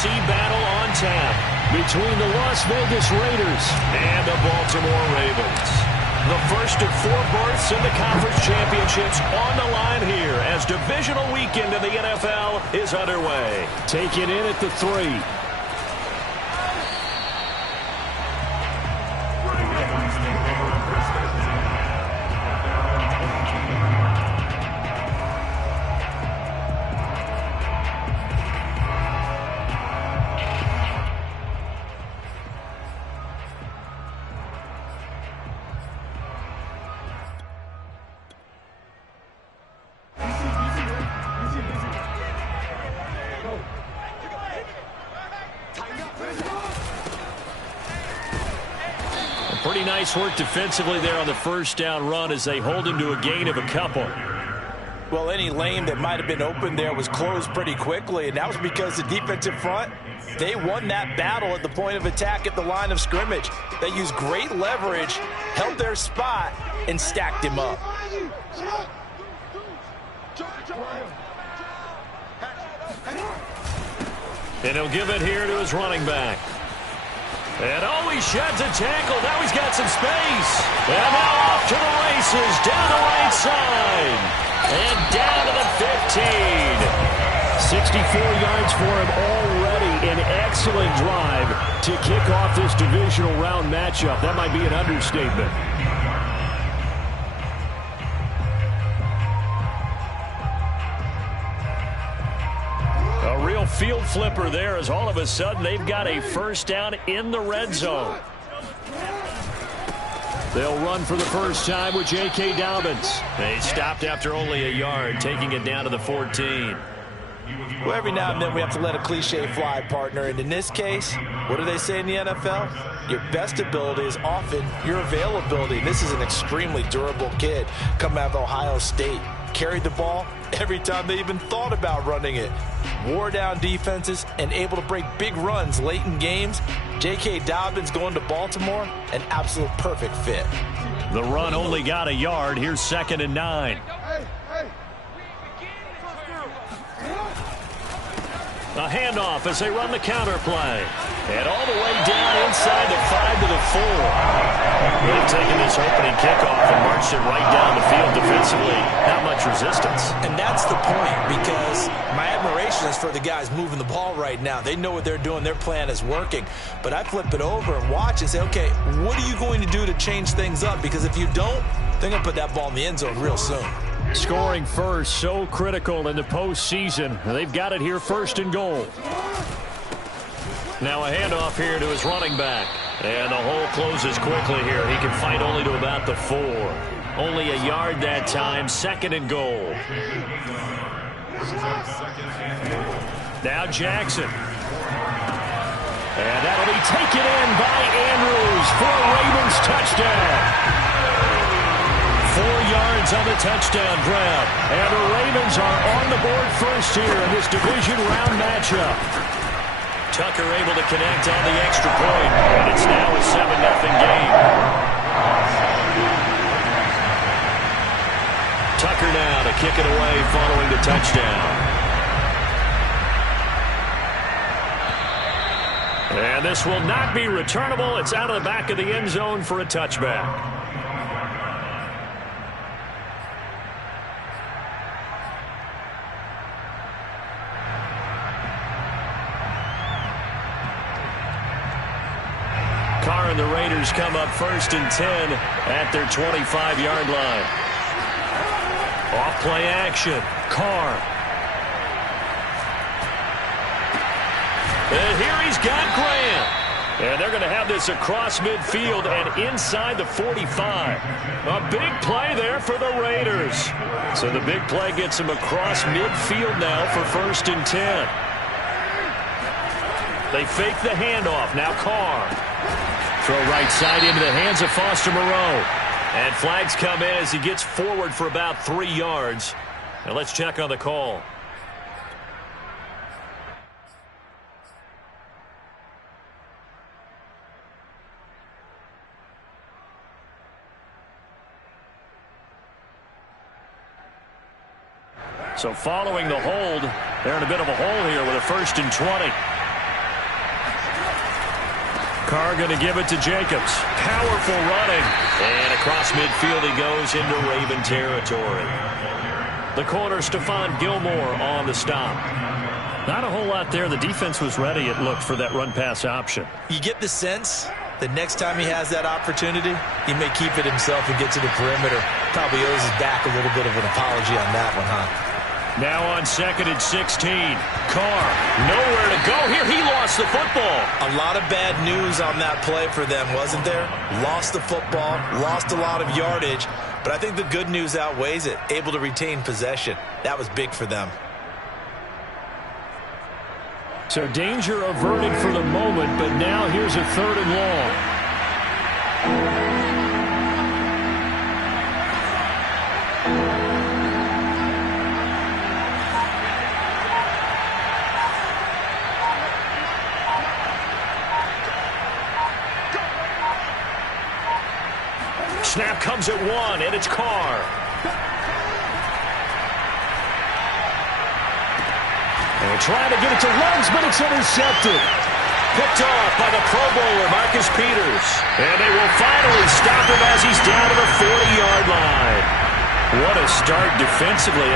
AFC battle on tap between the Las Vegas Raiders and the Baltimore Ravens. The first of 4 berths in the conference championships on the line here as divisional weekend in the NFL is underway. Taken in at the 3. Pretty nice work defensively there on the first down run as they hold him to a gain of a couple. Well, any lane that might have been open there was closed pretty quickly, and that was because the defensive front, they won that battle at the point of attack at the line of scrimmage. They used great leverage, held their spot, and stacked him up. And he'll give it here to his running back. And he sheds a tackle. Now he's got some space. And now off to the races, down the right side. And down to the 15. 64 yards for him already. An excellent drive to kick off this divisional round matchup. That might be an understatement. A real field flipper there as all of a sudden they've got a first down in the red zone. They'll run for the first time with J.K. Dobbins. They stopped after only a yard, taking it down to the 14. Well, every now and then we have to let a cliche fly, partner. And in this case, what do they say in the NFL? Your best ability is often your availability. This is an extremely durable kid coming out of Ohio State. Carried the ball every time they even thought about running it. Wore down defenses and able to break big runs late in games. J.K. Dobbins going to Baltimore, an absolute perfect fit. The run only got a yard. Here's 2nd and 9. A handoff as they run the counter play. And all the way down inside the 5 to the 4. They've taken this opening kickoff and marched it right down the field defensively. Not much resistance. And that's the point, because my admiration is for the guys moving the ball right now. They know what they're doing. Their plan is working. But I flip it over and watch and say, okay, what are you going to do to change things up? Because if you don't, they're going to put that ball in the end zone real soon. Scoring first, so critical in the postseason. They've got it here, 1st and goal. Now a handoff here to his running back. And the hole closes quickly here. He can fight only to about the 4. Only a yard that time, 2nd and goal. Now Jackson. And that'll be taken in by Andrews for a Ravens touchdown. 4 yards on the touchdown grab. And the Ravens are on the board first here in this division round matchup. Tucker able to connect on the extra point. And it's now a 7-0 game. Tucker now to kick it away following the touchdown. And this will not be returnable. It's out of the back of the end zone for a touchback. And the Raiders come up 1st and 10 at their 25-yard line. Off play action. Carr. And here he's got Graham. And they're going to have this across midfield and inside the 45. A big play there for the Raiders. So the big play gets them across midfield now for 1st and 10. They fake the handoff. Now Carr. Throw right side into the hands of Foster Moreau. And flags come in as he gets forward for about 3 yards. Now let's check on the call. So following the hold, they're in a bit of a hole here with a 1st and 20. Carr going to give it to Jacobs. Powerful running. And across midfield he goes into Raven territory. The corner, Stephon Gilmore on the stop. Not a whole lot there. The defense was ready, it looked, for that run-pass option. You get the sense that next time he has that opportunity, he may keep it himself and get to the perimeter. Probably owes his back a little bit of an apology on that one, huh? Now on 2nd and 16. Carr, nowhere to go here. He lost the football. A lot of bad news on that play for them, wasn't there? Lost the football, lost a lot of yardage, but I think the good news outweighs it. Able to retain possession. That was big for them. So danger averted for the moment, but now here's a 3rd and long. Snap comes at 1, and it's Carr. And trying to get it to Ruggs, but it's intercepted. Picked off by the Pro Bowler, Marcus Peters. And they will finally stop him as he's down to the 40-yard line. What a start defensively.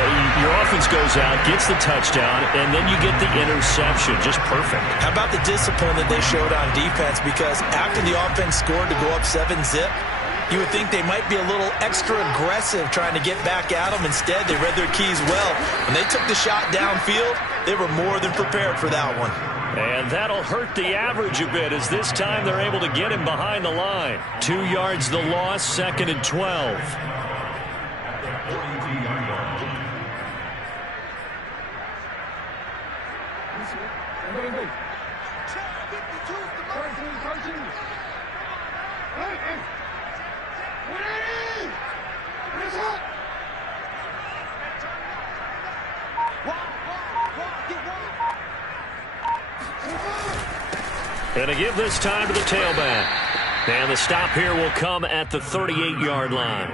Your offense goes out, gets the touchdown, and then you get the interception. Just perfect. How about the discipline that they showed on defense? Because after the offense scored to go up 7-zip, you would think they might be a little extra aggressive trying to get back at them. Instead, they read their keys well. When they took the shot downfield, they were more than prepared for that one. And that'll hurt the average a bit, as this time they're able to get him behind the line. 2 yards the loss, 2nd and 12. And to give this time to the tailback. And the stop here will come at the 38-yard line.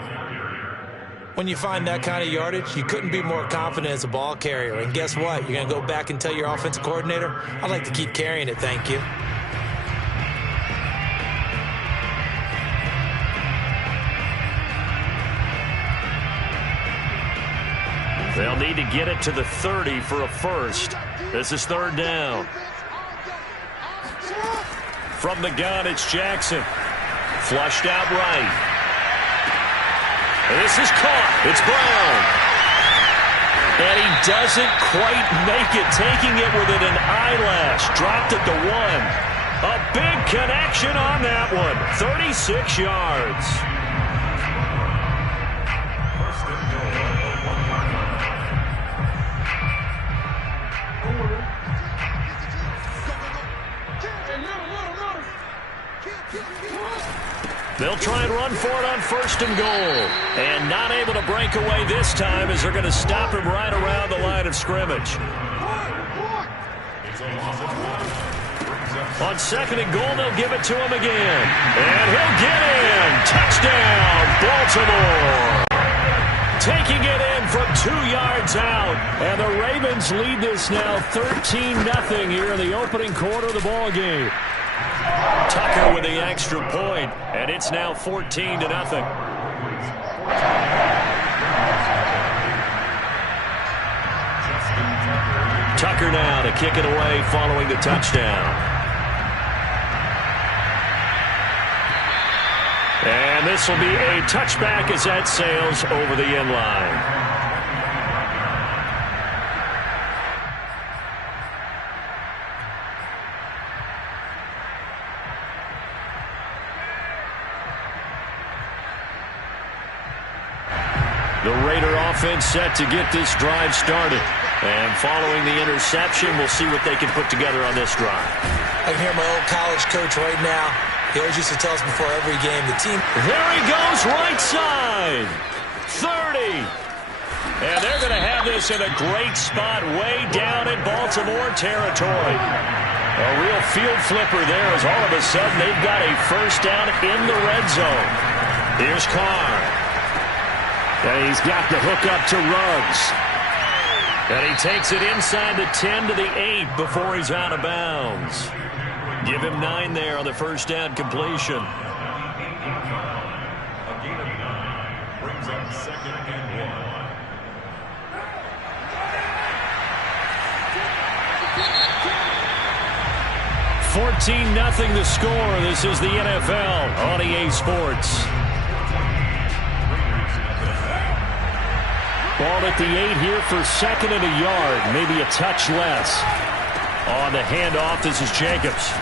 When you find that kind of yardage, you couldn't be more confident as a ball carrier. And guess what? You're going to go back and tell your offensive coordinator, I'd like to keep carrying it, thank you. They'll need to get it to the 30 for a first. This is 3rd down. From the gun, it's Jackson. Flushed out right. And this is caught. It's Brown. And he doesn't quite make it, taking it within an eyelash. Dropped it to 1. A big connection on that one. 36 yards. They'll try and run for it on 1st and goal. And not able to break away this time, as they're going to stop him right around the line of scrimmage. On 2nd and goal, they'll give it to him again. And he'll get in. Touchdown, Baltimore. Taking it in from 2 yards out. And the Ravens lead this now 13-0 here in the opening quarter of the ball game. Tucker with the extra point, and it's now 14-0. Tucker now to kick it away following the touchdown. And this will be a touchback as that sails over the end line. The Raider offense set to get this drive started. And following the interception, we'll see what they can put together on this drive. I can hear my old college coach right now. He always used to tell us before every game, the team... There he goes, right side. 30. And they're going to have this in a great spot way down in Baltimore territory. A real field flipper there, as all of a sudden they've got a first down in the red zone. Here's Carr. And he's got the hook up to Ruggs. And he takes it inside the 10 to the 8 before he's out of bounds. Give him 9 there on the first down completion. A gain of 9 brings up 2nd and 1. 14-0 the score. This is the NFL on EA Sports. Ball at the 8 here for 2nd and a yard, maybe a touch less. On the handoff, this is Jacobs.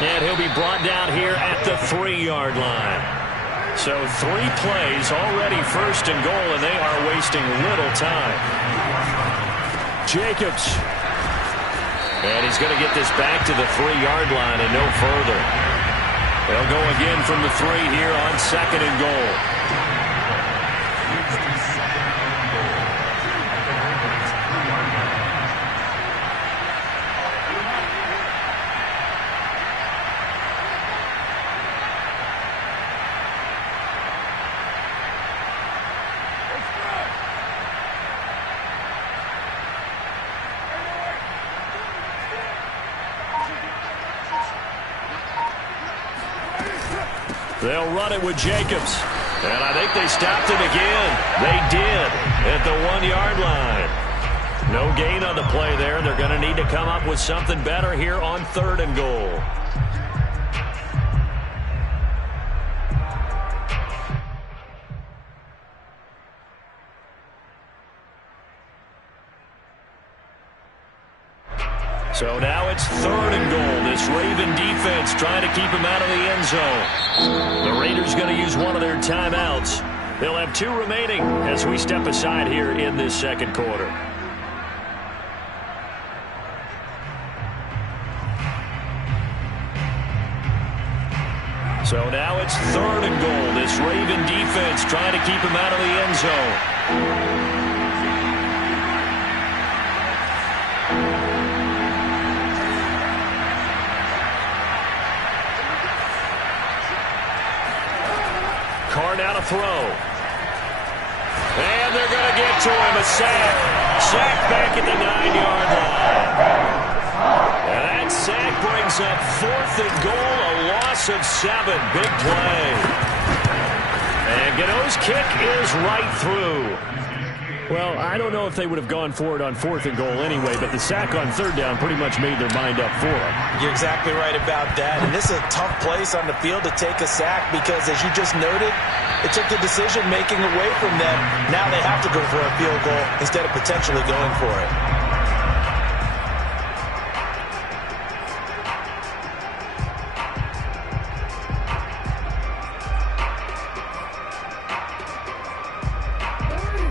And he'll be brought down here at the 3-yard line. So 3 plays already 1st and goal, and they are wasting little time. Jacobs. And he's going to get this back to the 3-yard line and no further. They'll go again from the 3 here on 2nd and goal. They'll run it with Jacobs. And I think they stopped him again. They did at the 1-yard line. No gain on the play there. They're going to need to come up with something better here on 3rd and goal. So now it's 3rd and goal. This Raven defense trying to keep him out of the end zone. The Raiders going to use one of their timeouts. They'll have 2 remaining as we step aside here in this 2nd quarter. So now it's 3rd and goal. This Raven defense trying to keep him out of the end zone. Now to throw. And they're going to get to him. A sack. Sack back at the 9-yard line. And that sack brings up 4th and goal. A loss of 7. Big play. And Gano's kick is right through. Well, I don't know if they would have gone for it on 4th and goal anyway, but the sack on 3rd down pretty much made their mind up for it. You're exactly right about that. And this is a tough place on the field to take a sack because, as you just noted, it took the decision-making away from them. Now they have to go for a field goal instead of potentially going for it.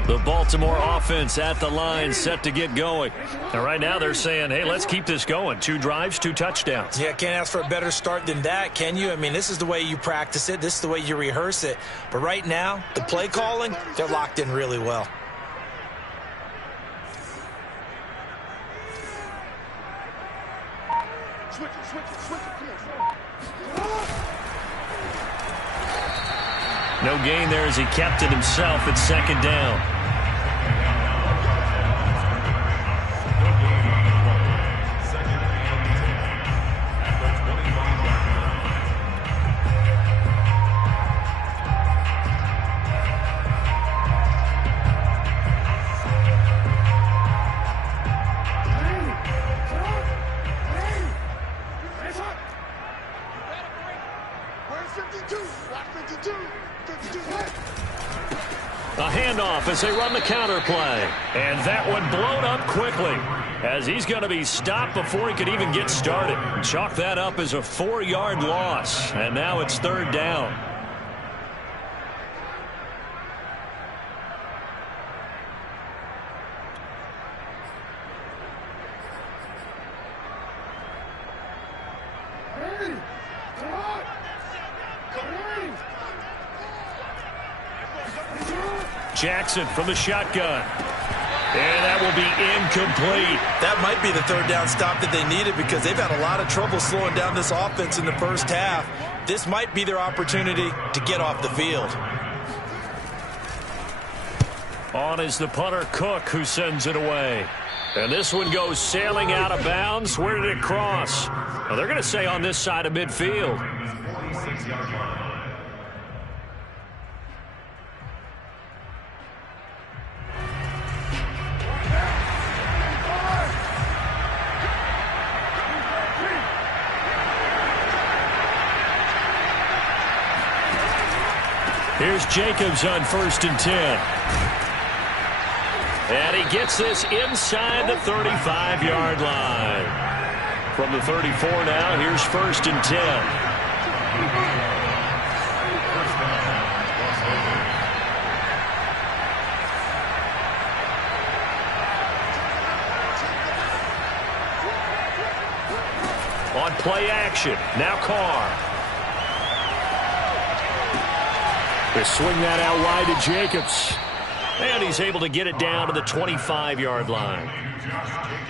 The Baltimore offense at the line, set to get going. And right now they're saying, hey, let's keep this going. 2 drives, 2 touchdowns. Yeah, can't ask for a better start than that, can you? I mean, this is the way you practice it. This is the way you rehearse it. But right now, the play calling, they're locked in really well. No gain there as he kept it himself at 2nd down. A handoff as they run the counter play. And that one blown up quickly as he's going to be stopped before he could even get started. Chalk that up as a 4-yard loss. And now it's 3rd down. Jackson from the shotgun. And that will be incomplete. That might be the 3rd down stop that they needed because they've had a lot of trouble slowing down this offense in the first half. This might be their opportunity to get off the field. On is the punter, Cook, who sends it away. And this one goes sailing out of bounds. Where did it cross? Well, they're going to say on this side of midfield. 46-yard line. Here's Jacobs on 1st and 10. And he gets this inside the 35-yard line. From the 34 now, here's 1st and 10. On play action, now Carr. They swing that out wide to Jacobs. And he's able to get it down to the 25-yard line.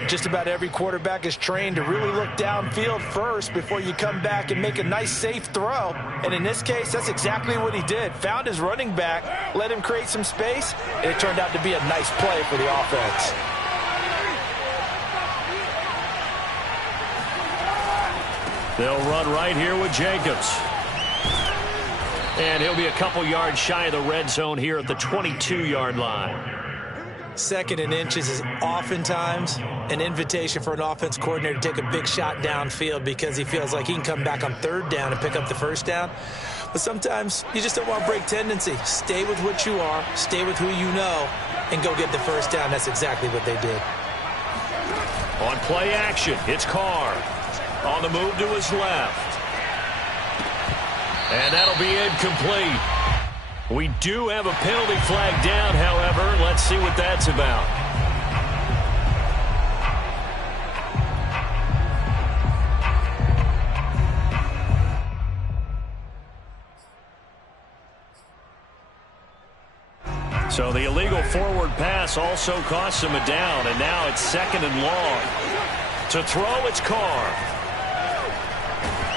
Just about every quarterback is trained to really look downfield first before you come back and make a nice, safe throw. And in this case, that's exactly what he did. Found his running back, let him create some space, and it turned out to be a nice play for the offense. They'll run right here with Jacobs. And he'll be a couple yards shy of the red zone here at the 22-yard line. 2nd and inches is oftentimes an invitation for an offense coordinator to take a big shot downfield because he feels like he can come back on 3rd down and pick up the 1st down. But sometimes you just don't want to break tendency. Stay with what you are, stay with who you know, and go get the 1st down. That's exactly what they did. On play action, it's Carr. On the move to his left. And that'll be incomplete. We do have a penalty flag down, however. Let's see what that's about. So the illegal forward pass also costs him a down, and now it's 2nd and long. To throw, it's Carr.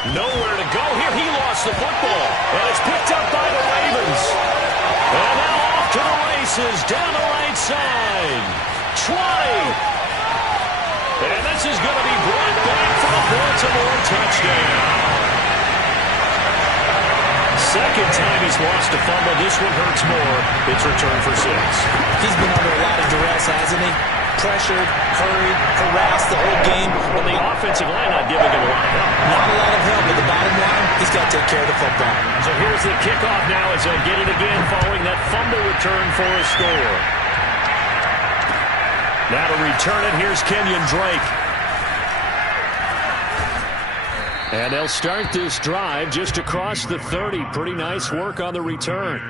Nowhere to go here. He lost the football. And it's picked up by the Ravens. And now off to the races down the right side. 20. And this is going to be brought back for a Baltimore touchdown. 2nd time he's lost a fumble. This one hurts more. It's returned for 6. He's been under a lot of duress, hasn't he? Pressured, hurried, harassed the whole game. Well, the offensive line not giving him a lot of help. Not a lot of help, but the bottom line, he's got to take care of the football. So here's the kickoff now as they'll get it again following that fumble return for a score. Now to return it, here's Kenyon Drake. And they'll start this drive just across the 30. Pretty nice work on the return.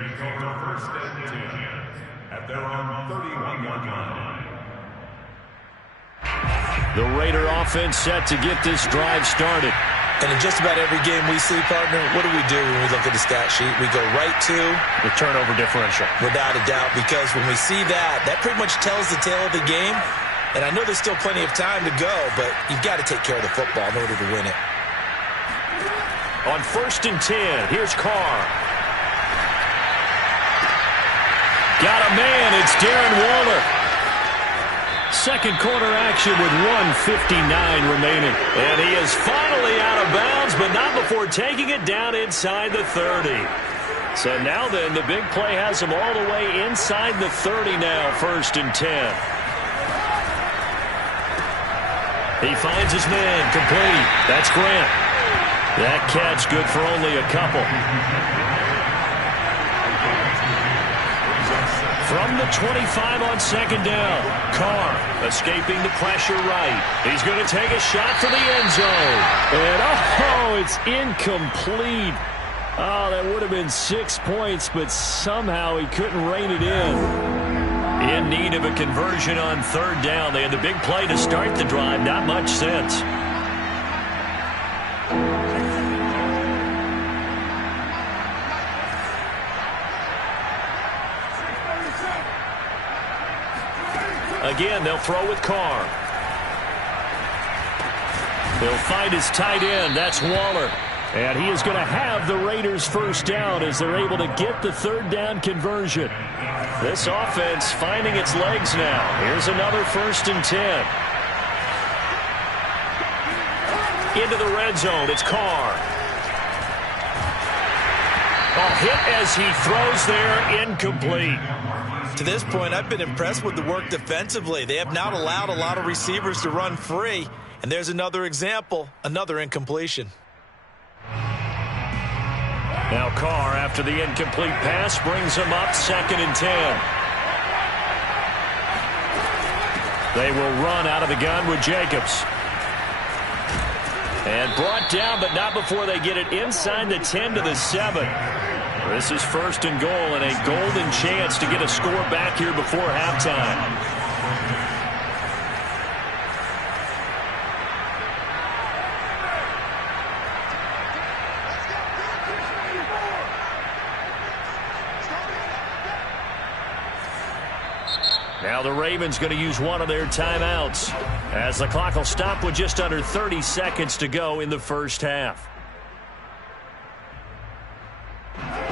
At their own 31-yard line. The Raider offense set to get this drive started. And in just about every game we see, partner, what do we do when we look at the stat sheet? We go right to the turnover differential. Without a doubt, because when we see that, that pretty much tells the tale of the game. And I know there's still plenty of time to go, but you've got to take care of the football in order to win it. On 1st and 10, here's Carr. Got a man, it's Darren Waller. 2nd quarter action with 1:59 remaining. And he is finally out of bounds, but not before taking it down inside the 30. So now then, the big play has him all the way inside the 30 now, 1st and 10. He finds his man, complete. That's Grant. That catch good for only a couple. From the 25 on 2nd down, Carr escaping the pressure right. He's going to take a shot for the end zone. And, it's incomplete. Oh, that would have been 6 points, but somehow he couldn't rein it in. In need of a conversion on 3rd down. They had the big play to start the drive. Not much sense. Again, they'll throw with Carr. He'll find his tight end. That's Waller. And he is going to have the Raiders first down as they're able to get the third down conversion. This offense finding its legs now. Here's another 1st and 10. Into the red zone. It's Carr. A hit as he throws there, incomplete. To this point, I've been impressed with the work defensively. They have not allowed a lot of receivers to run free. And there's another example, another incompletion. Now Carr, after the incomplete pass, brings him up 2nd and 10. They will run out of the gun with Jacobs. And brought down, but not before they get it inside the 10 to the 7. This is 1st and goal and a golden chance to get a score back here before halftime. Now the Ravens going to use one of their timeouts as the clock will stop with just under 30 seconds to go in the first half.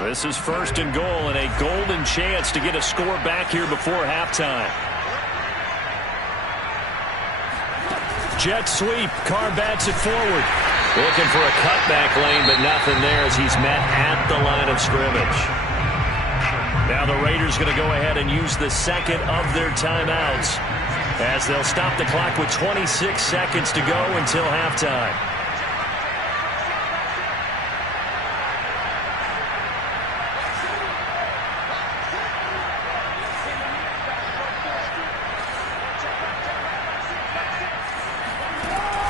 This is 1st and goal and a golden chance to get a score back here before halftime. Jet sweep. Carr bats it forward. Looking for a cutback lane, but nothing there as he's met at the line of scrimmage. Now the Raiders going to go ahead and use the 2nd of their timeouts as they'll stop the clock with 26 seconds to go until halftime.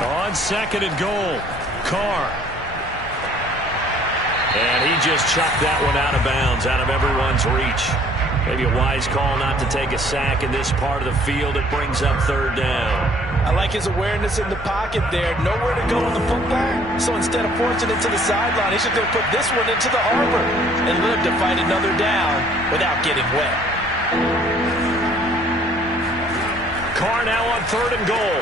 On 2nd and goal, Carr. And he just chucked that one out of bounds, out of everyone's reach. Maybe a wise call not to take a sack in this part of the field. It brings up 3rd down. I like his awareness in the pocket there. Nowhere to go with the football. So instead of forcing it to the sideline, he should have put this one into the harbor and live to fight another down without getting wet. Carr now on 3rd and goal.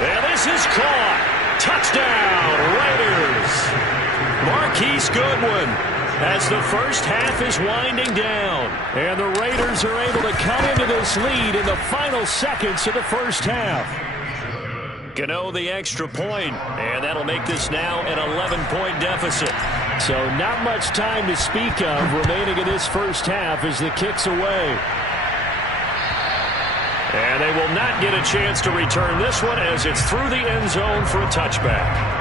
And this is caught. Touchdown, Raiders. Marquise Goodwin as the first half is winding down. And the Raiders are able to cut into this lead in the final seconds of the first half. Gano the extra point, and that'll make this now an 11-point deficit. So not much time to speak of remaining in this first half as the kick's away. And they will not get a chance to return this one as it's through the end zone for a touchback.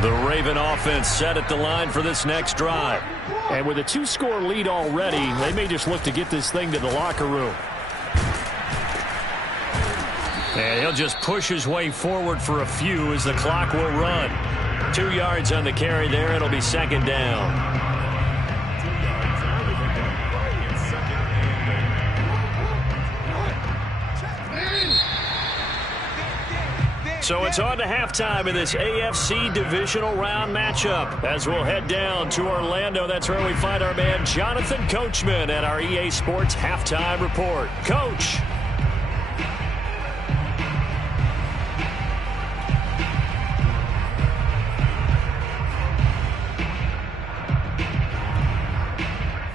The Raven offense set at the line for this next drive. And with a 2-score lead already, they may just look to get this thing to the locker room. And he'll just push his way forward for a few as the clock will run. 2 yards on the carry there. It'll be 2nd down. So it's on to halftime in this AFC divisional round matchup as we'll head down to Orlando. That's where we find our man Jonathan Coachman at our EA Sports Halftime Report. Coach.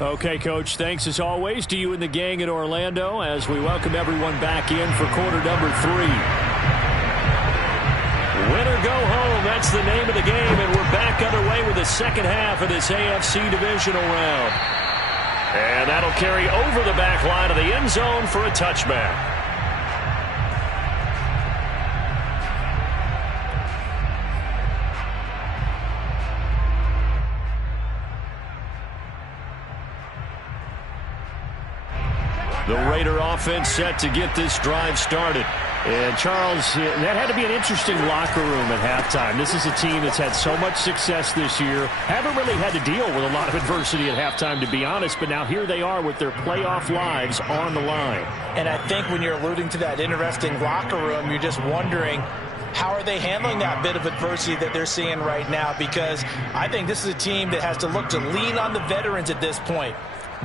Okay, Coach, thanks as always to you and the gang in Orlando as we welcome everyone back in for quarter number 3. Win or go home, that's the name of the game, and we're back underway with the second half of this AFC divisional round. And that'll carry over the back line of the end zone for a touchback. The Raider offense set to get this drive started. And, Charles, that had to be an interesting locker room at halftime. This is a team that's had so much success this year. Haven't really had to deal with a lot of adversity at halftime, to be honest. But now here they are with their playoff lives on the line. And I think when you're alluding to that interesting locker room, you're just wondering How are they handling that bit of adversity that they're seeing right now? Because I think this is a team that has to look to lean on the veterans at this point.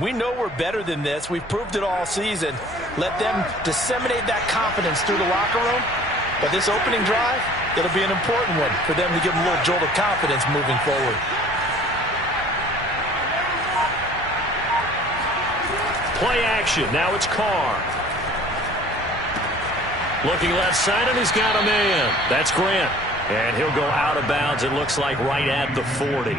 We know we're better than this. We've proved it all season. Let them disseminate that confidence through the locker room. But this opening drive, it'll be an important one for them to give them a little jolt of confidence moving forward. Play action. Now it's Carr. Looking left side, and he's got a man. That's Grant. And he'll go out of bounds, it looks like, right at the 40.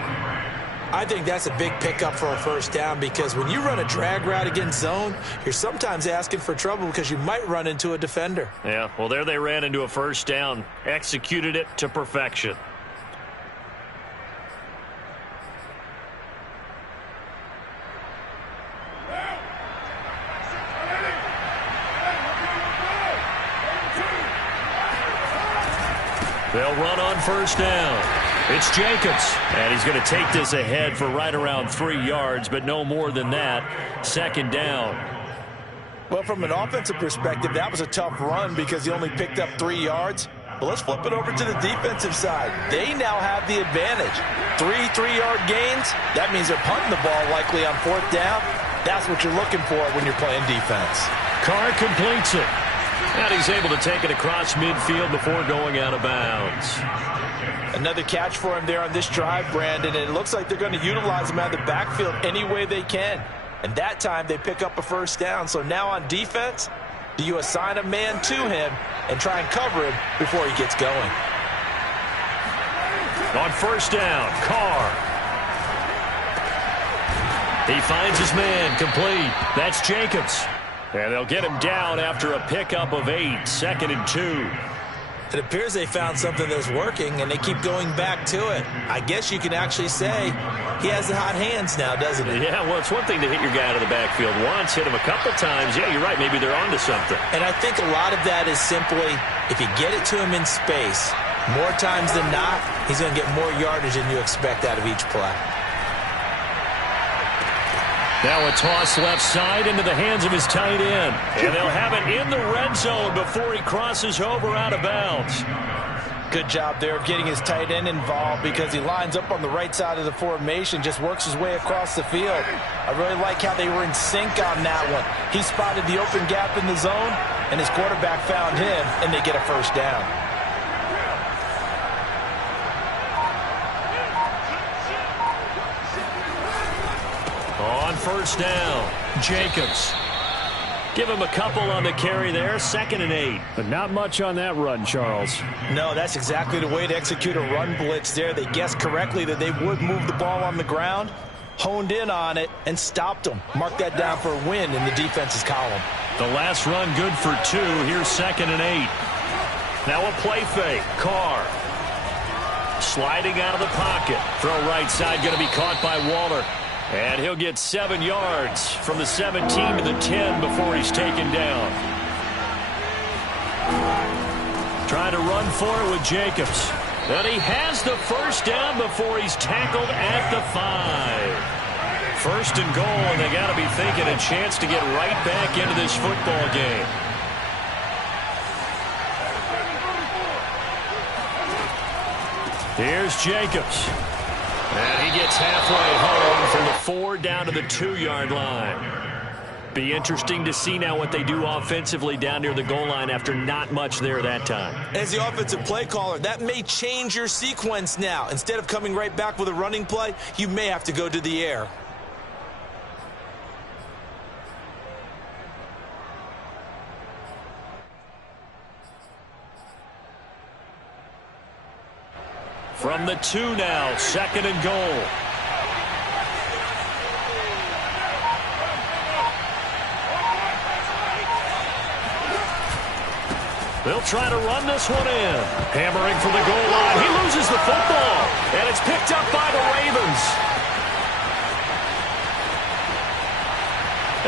I think that's a big pickup for a first down, because when you run a drag route against zone, you're sometimes asking for trouble because you might run into a defender. Yeah, well, there they ran into a first down. Executed it to perfection. They'll run on first down. It's Jacobs, and he's going to take this ahead for right around 3 yards, but no more than that. Second down. Well, from an offensive perspective, that was a tough run because he only picked up 3 yards. But let's flip it over to the defensive side. They now have the advantage. 3 3-yard gains, that means they're punting the ball likely on fourth down. That's what you're looking for when you're playing defense. Carr completes it. And he's able to take it across midfield before going out of bounds. Another catch for him there on this drive, Brandon, and it looks like they're going to utilize him out of the backfield any way they can. And that time they pick up a first down. So now on defense, do you assign a man to him and try and cover him before he gets going? On first down, Carr. He finds his man, complete. That's Jacobs. And they'll get him down after a pickup of 8, 2nd and 2. It appears they found something that's working, and they keep going back to it. I guess you can actually say he has the hot hands now, doesn't he? Yeah, well, it's one thing to hit your guy out of the backfield once, hit him a couple times. Yeah, you're right. Maybe they're onto something. And I think a lot of that is simply if you get it to him in space, more times than not, he's going to get more yardage than you expect out of each play. Now a toss left side into the hands of his tight end. And they'll have it in the red zone before he crosses over out of bounds. Good job there of getting his tight end involved because he lines up on the right side of the formation, just works his way across the field. I really like how they were in sync on that one. He spotted the open gap in the zone, and his quarterback found him, and they get a first down. On first down, Jacobs. Give him a couple on the carry there, 2nd and 8. But not much on that run, Charles. No, that's exactly the way to execute a run blitz there. They guessed correctly that they would move the ball on the ground, honed in on it, and stopped them. Mark that down for a win in the defense's column. The last run good for 2. Here's 2nd and 8. Now a play fake. Carr. Sliding out of the pocket. Throw right side, going to be caught by Waller. And he'll get 7 yards from the 17 to the 10 before he's taken down. Trying to run for it with Jacobs. And he has the first down before he's tackled at the 5. First and goal, and they got to be thinking a chance to get right back into this football game. Here's Jacobs. And he gets halfway home from the 4 down to the 2-yard line. Be interesting to see now what they do offensively down near the goal line after not much there that time. As the offensive play caller, that may change your sequence now. Instead of coming right back with a running play, you may have to go to the air. From the 2 now, 2nd and goal. They'll try to run this one in. Hammering for the goal line. He loses the football, and it's picked up by the Ravens.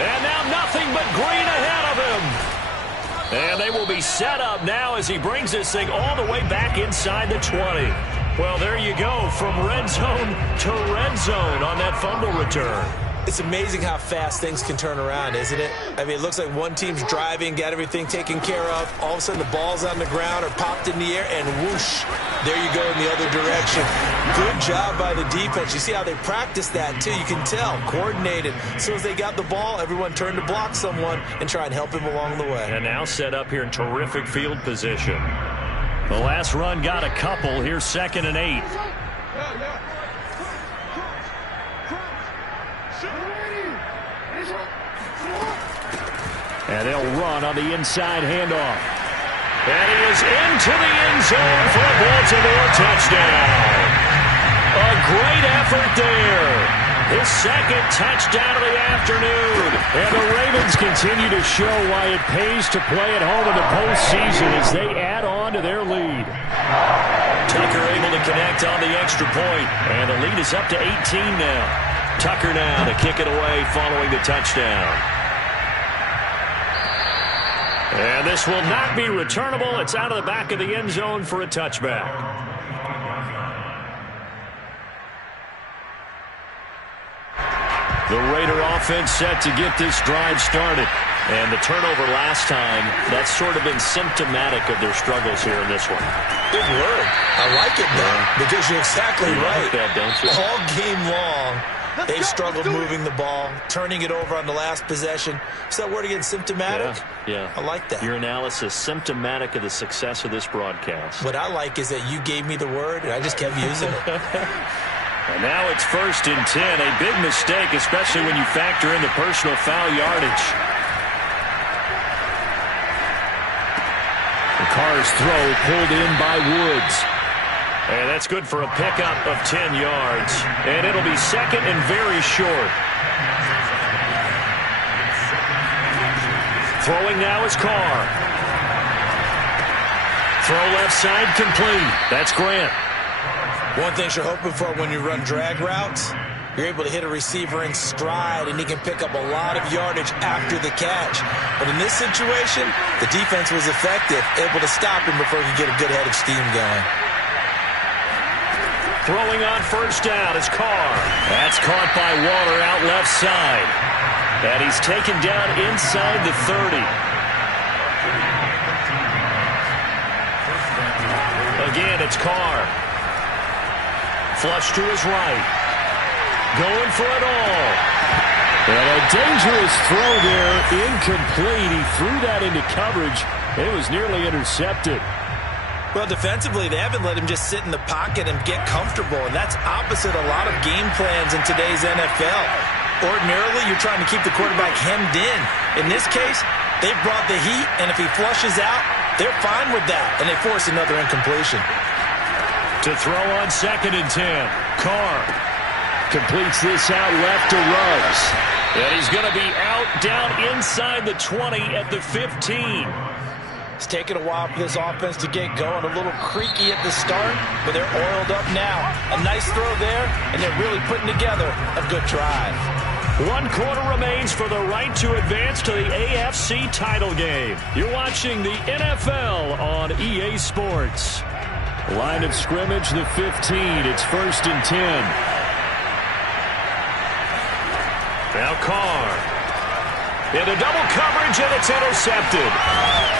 And now nothing but green ahead of him. And they will be set up now as he brings this thing all the way back inside the 20. Well, there you go, from red zone to red zone on that fumble return. It's amazing how fast things can turn around, isn't it? I mean, it looks like one team's driving, got everything taken care of. All of a sudden, the ball's on the ground or popped in the air, and whoosh, there you go in the other direction. Good job by the defense. You see how they practice that, too. You can tell, coordinated. As soon as they got the ball, everyone turned to block someone and try and help him along the way. And now set up here in terrific field position. The last run got a couple. Here's 2nd and 8. And they'll run on the inside handoff. And he is into the end zone for a Baltimore touchdown. A great effort there. His 2nd touchdown of the afternoon. And the Ravens continue to show why it pays to play at home in the postseason as they add on to their lead. Tucker able to connect on the extra point. And the lead is up to 18 now. Tucker now to kick it away following the touchdown. And this will not be returnable. It's out of the back of the end zone for a touchback. The Raider offense set to get this drive started. And the turnover last time, that's sort of been symptomatic of their struggles here in this one. Good word. I like it, though, because you're exactly right. Like that, don't you? All game long, they've struggled moving the ball, turning it over on the last possession. Is that word again, symptomatic? Yeah. I like that. Your analysis, symptomatic of the success of this broadcast. What I like is that you gave me the word, and I just kept using it. And now it's 1st and 10. A big mistake, especially when you factor in the personal foul yardage. The Carr's throw pulled in by Woods. And that's good for a pickup of 10 yards. And it'll be 2nd and very short. Throwing now is Carr. Throw left side complete. That's Grant. One thing you're hoping for when you run drag routes, you're able to hit a receiver in stride, and he can pick up a lot of yardage after the catch. But in this situation, the defense was effective, able to stop him before he could get a good head of steam going. Throwing on 1st down is Carr. That's caught by Waller out left side. And he's taken down inside the 30. Again, it's Carr. Flush to his right. Going for it all. And a dangerous throw there. Incomplete. He threw that into coverage. It was nearly intercepted. Well, defensively, they haven't let him just sit in the pocket and get comfortable, and that's opposite a lot of game plans in today's NFL. Ordinarily, you're trying to keep the quarterback hemmed in. In this case, they've brought the heat, and if he flushes out, they're fine with that, and they force another incompletion. To throw on 2nd and 10. Carr completes this out left to Ruggs. And he's going to be out down inside the 20 at the 15. It's taken a while for this offense to get going. A little creaky at the start, but they're oiled up now. A nice throw there, and they're really putting together a good drive. 1 quarter remains for the right to advance to the AFC title game. You're watching the NFL on EA Sports. Line of scrimmage, the 15. It's 1st and 10. Now Carr. Into double coverage, and it's intercepted.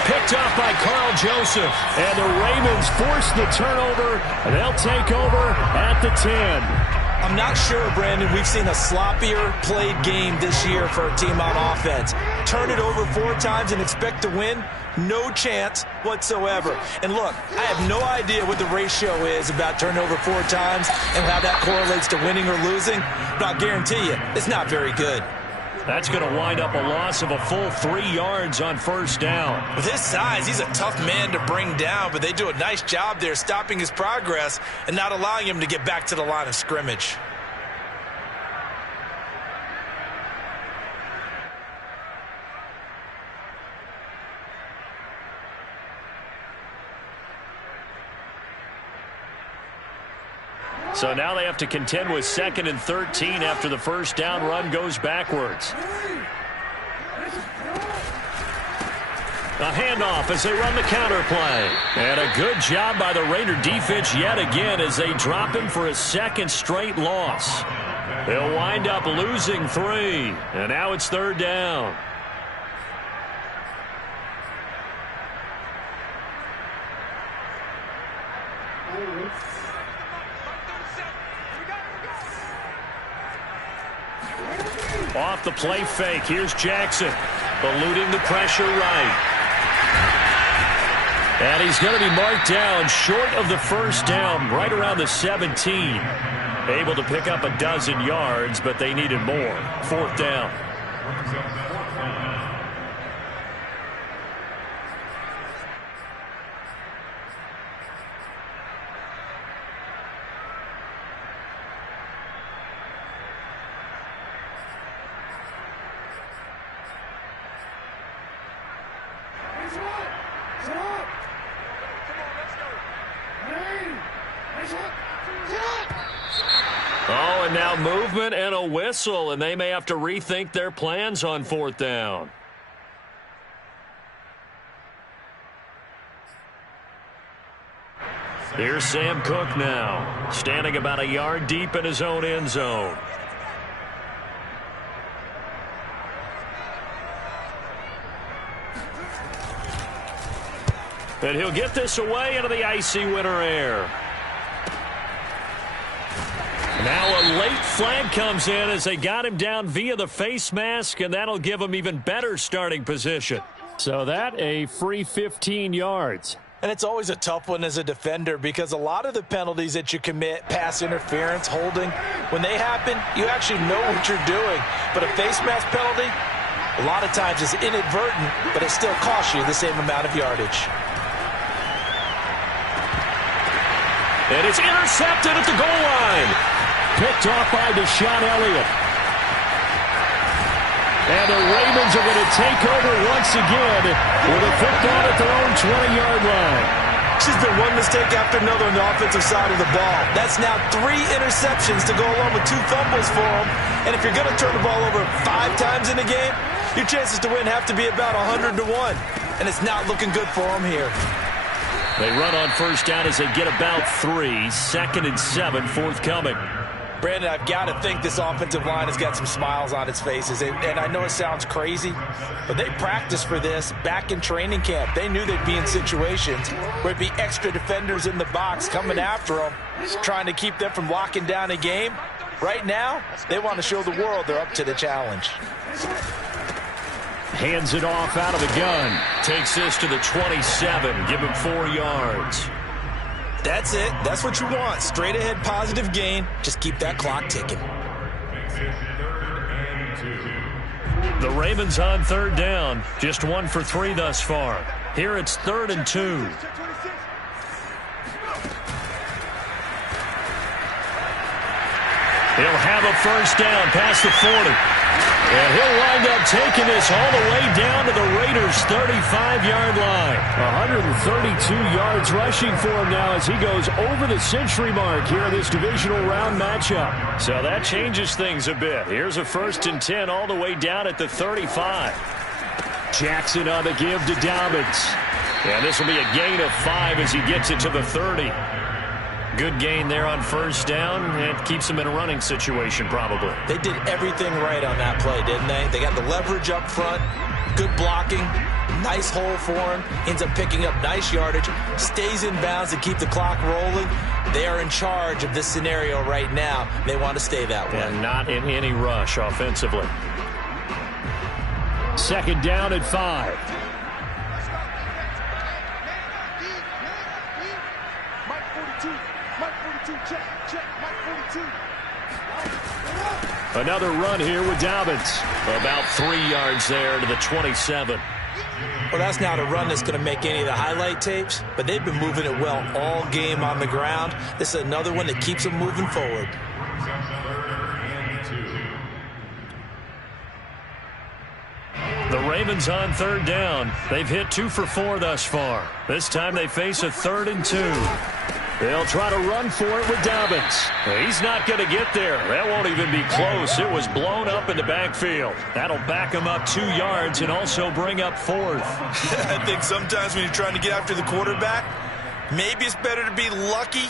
Picked up by Carl Joseph. And the Ravens force the turnover, and they'll take over at the 10. I'm not sure, Brandon, we've seen a sloppier played game this year for a team on offense. Turn it over 4 times and expect to win? No chance whatsoever. And look, I have no idea what the ratio is about turning over 4 times and how that correlates to winning or losing, but I'll guarantee you, it's not very good. That's going to wind up a loss of a full 3 yards on 1st down. With his size, he's a tough man to bring down, but they do a nice job there stopping his progress and not allowing him to get back to the line of scrimmage. So now they have to contend with 2nd and 13 after the 1st down run goes backwards. A handoff as they run the counter play. And a good job by the Raider defense yet again as they drop him for a 2nd straight loss. They'll wind up losing 3. And now it's 3rd down. Off the play fake. Here's Jackson. Eluding the pressure right. And he's going to be marked down short of the 1st down, right around the 17. Able to pick up a dozen yards, but they needed more. 4th down. Oh, and now movement and a whistle, and they may have to rethink their plans on 4th down. Here's Sam Cook now, standing about a yard deep in his own end zone. And he'll get this away into the icy winter air. Now a late flag comes in as they got him down via the face mask, and that'll give him even better starting position. So that a free 15 yards. And it's always a tough one as a defender because a lot of the penalties that you commit, pass interference, holding, when they happen, you actually know what you're doing. But a face mask penalty, a lot of times is inadvertent, but it still costs you the same amount of yardage. And it's intercepted at the goal line. Picked off by Deshaun Elliott. And the Ravens are going to take over once again with a football at their own 20-yard line. It's just been one mistake after another on the offensive side of the ball. That's now 3 interceptions to go along with 2 fumbles for them. And if you're going to turn the ball over 5 times in a game, your chances to win have to be about 100 to 1. And it's not looking good for them here. They run on 1st down as they get about 3. 2nd and 7 forthcoming. Brandon, I've got to think this offensive line has got some smiles on its faces. And I know it sounds crazy, but they practiced for this back in training camp. They knew they'd be in situations where it'd be extra defenders in the box coming after them, trying to keep them from locking down a game. Right now, they want to show the world they're up to the challenge. Hands it off out of the gun. Takes this to the 27. Give him 4 yards. That's it. That's what you want. Straight ahead positive gain. Just keep that clock ticking. The Ravens on 3rd down. Just 1 for 3 thus far. Here it's 3rd and 2. He'll have a 1st down past the 40. And he'll wind up taking this all the way down to the Raiders' 35-yard line. 132 yards rushing for him now as he goes over the century mark here in this divisional round matchup. So that changes things a bit. Here's a 1st and 10 all the way down at the 35. Jackson on the give to Dobbins. And this will be a gain of 5 as he gets it to the 30. Good gain there on 1st down. It keeps him in a running situation probably. They did everything right on that play, didn't they? They got the leverage up front, good blocking, nice hole for him, ends up picking up nice yardage, stays in bounds to keep the clock rolling. They are in charge of this scenario right now. They want to stay that way. And not in any rush offensively. 2nd down at 5. Another run here with Dobbins. About 3 yards there to the 27. Well, that's not a run that's going to make any of the highlight tapes, but they've been moving it well all game on the ground. This is another one that keeps them moving forward. The Ravens on 3rd down. They've hit 2 for 4 thus far. This time they face a 3rd and 2. They'll try to run for it with Dobbins. He's not going to get there. That won't even be close. It was blown up in the backfield. That'll back him up 2 yards and also bring up 4th. I think sometimes when you're trying to get after the quarterback, maybe it's better to be lucky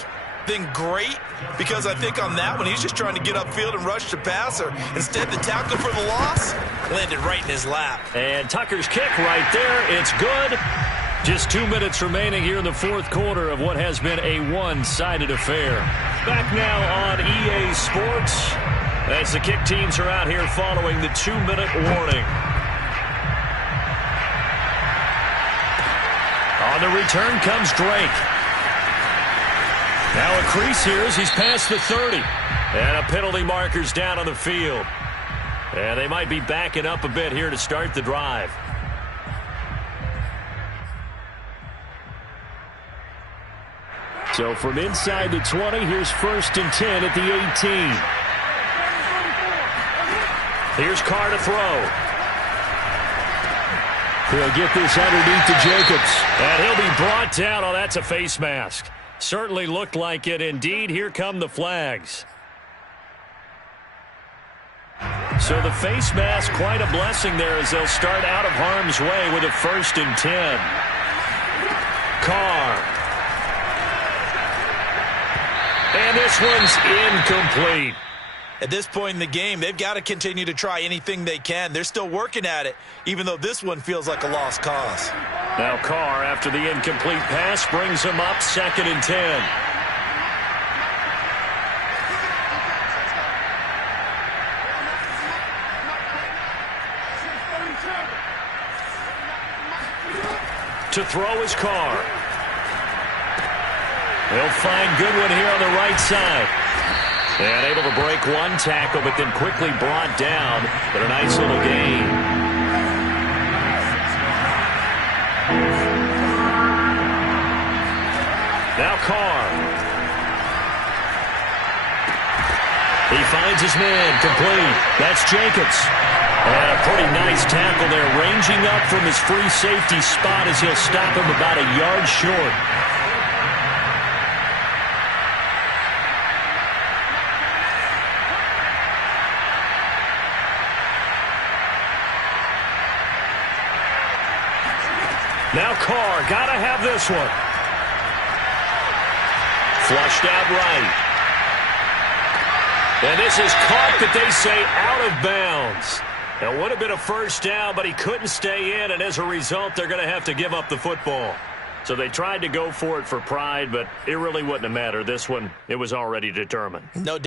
then great, because I think on that one, he's just trying to get upfield and rush the passer. Instead, the tackle for the loss landed right in his lap. And Tucker's kick right there. It's good. Just 2 minutes remaining here in the fourth quarter of what has been a one-sided affair. Back now on EA Sports as the kick teams are out here following the 2-minute warning. On the return comes Drake. Now a crease here as he's past the 30. And a penalty marker's down on the field. And they might be backing up a bit here to start the drive. So from inside the 20, here's 1st and 10 at the 18. Here's Carr to throw. He'll get this underneath to Jacobs. And he'll be brought down. Oh, that's a face mask. Certainly looked like it. Indeed, here come the flags. So the face mask, quite a blessing there as they'll start out of harm's way with a 1st and 10. Carr. And this one's incomplete. At this point in the game, they've got to continue to try anything they can. They're still working at it, even though this one feels like a lost cause. Now Carr, after the incomplete pass, brings him up 2nd and 10. To throw is Carr. He'll find Goodwin here on the right side. And able to break one tackle, but then quickly brought down. But a nice little gain. Now Carr. He finds his man, complete. That's Jacobs. And a pretty nice tackle there, ranging up from his free safety spot as he'll stop him about a yard short. Now Carr, gotta have this one. Flushed out right. And this is caught, but they say out of bounds. That would have been a 1st down, but he couldn't stay in, and as a result, they're going to have to give up the football. So they tried to go for it for pride, but it really wouldn't have mattered. This one, it was already determined. No